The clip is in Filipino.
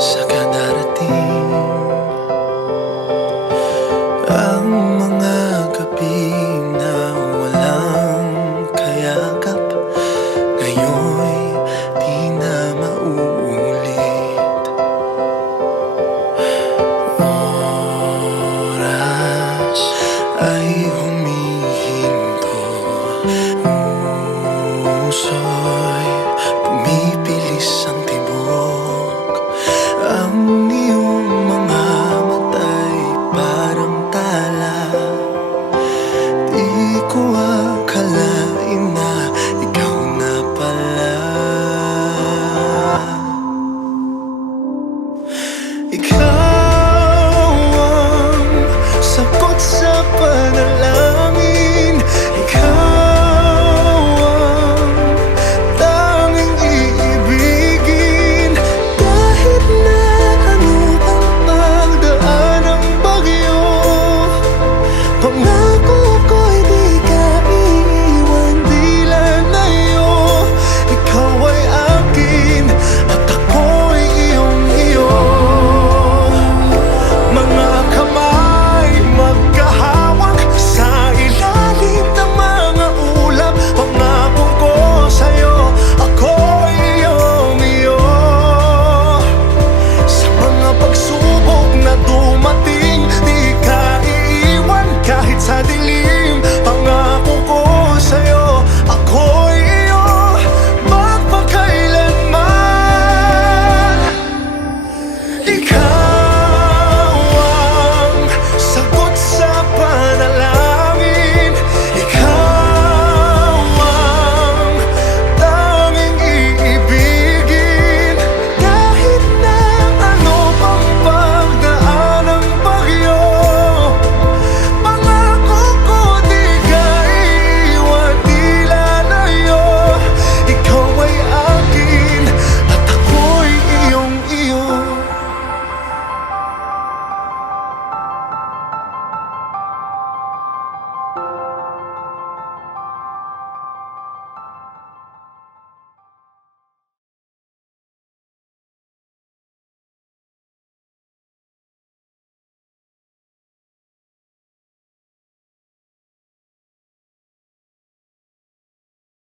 Saka darating ang mga gabi na walang kayakap. Ngayon'y di na mauulit. Oras ay humihinto, puso'y pumipilis ang tibok. Ang iyong mga mata'y parang tala. Di ko akalain na ikaw na pala. Ikaw